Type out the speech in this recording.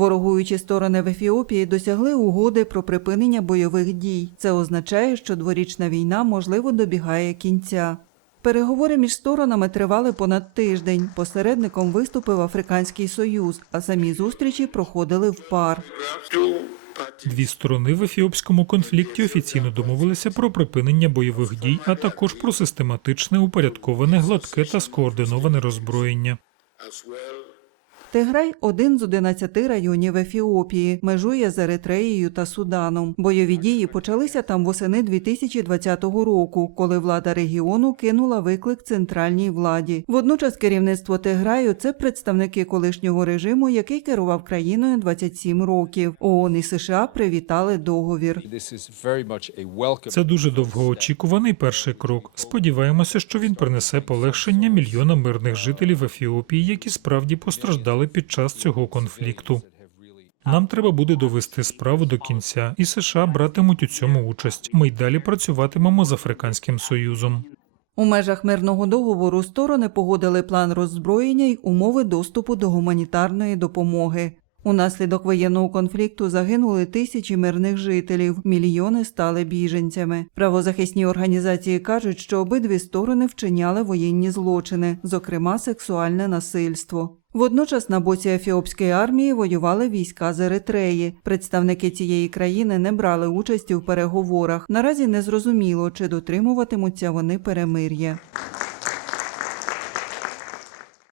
Ворогуючі сторони в Ефіопії досягли угоди про припинення бойових дій. Це означає, що дворічна війна можливо добігає кінця. Переговори між сторонами тривали понад тиждень. Посередником виступив Африканський Союз, а самі зустрічі проходили в пар. Дві сторони в ефіопському конфлікті офіційно домовилися про припинення бойових дій, а також про систематичне, упорядковане, гладке та скоординоване роззброєння. Тиграй один з 11 районів Ефіопії, межує з Еритреєю та Суданом. Бойові дії почалися там восени 2020 року, коли влада регіону кинула виклик центральній владі. Водночас керівництво Тиграю це представники колишнього режиму, який керував країною 27 років. ООН і США привітали договір. Це дуже довгоочікуваний перший крок. Сподіваємося, що він принесе полегшення мільйонам мирних жителів Ефіопії, які справді постраждали під час цього конфлікту. Нам треба буде довести справу до кінця, і США братимуть у цьому участь. Ми й далі працюватимемо з Африканським Союзом. У межах мирного договору сторони погодили план роззброєння й умови доступу до гуманітарної допомоги. Унаслідок воєнного конфлікту загинули тисячі мирних жителів, мільйони стали біженцями. Правозахисні організації кажуть, що обидві сторони вчиняли воєнні злочини, зокрема сексуальне насильство. Водночас на боці ефіопської армії воювали війська з Еритреї. Представники цієї країни не брали участі в переговорах. Наразі не зрозуміло, чи дотримуватимуться вони перемир'я.